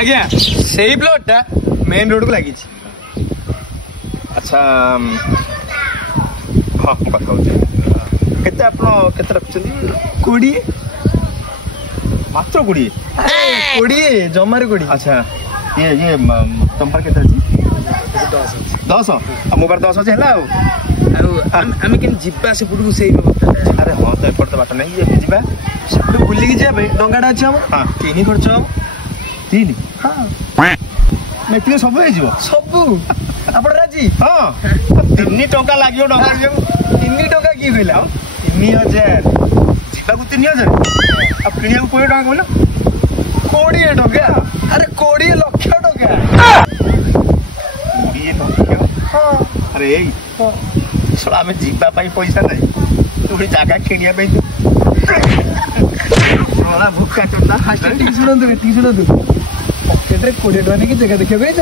आज्ञा सेही प्लॉटटा main road को लगी। अच्छा हाँ मु कथा होचे केते आपण केते रखछन 20 मात्र 20 जमार 20। अच्छा ये तुम पर केते अछि 10 मो पर 10 अछि हला आम के जीवा से पुटू से व्यवस्था। अरे हाँ तो एपट तो बाट नहीं ये जीवा सेपटू बुली की जाबे डंगाडा अछि हम। हाँ 3 खर्च हम 3 हाँ मेतिले सब हे जीवो सब आपण राजी। हाँ 3 टका लागियो डंगा जे 3 टका की भेला 3000 जीवा को 3000 अब किनिया को 20 टका बोलो 20 टका। अरे 20 लाख टका 20 टका। हाँ अरे एई सला में जीवा पाई पैसा नहीं तू जागा किनिया पे वाला भूख काटना ठीक सुनंदु पॉकेट रे 20 टका ने की जगह देखिया गई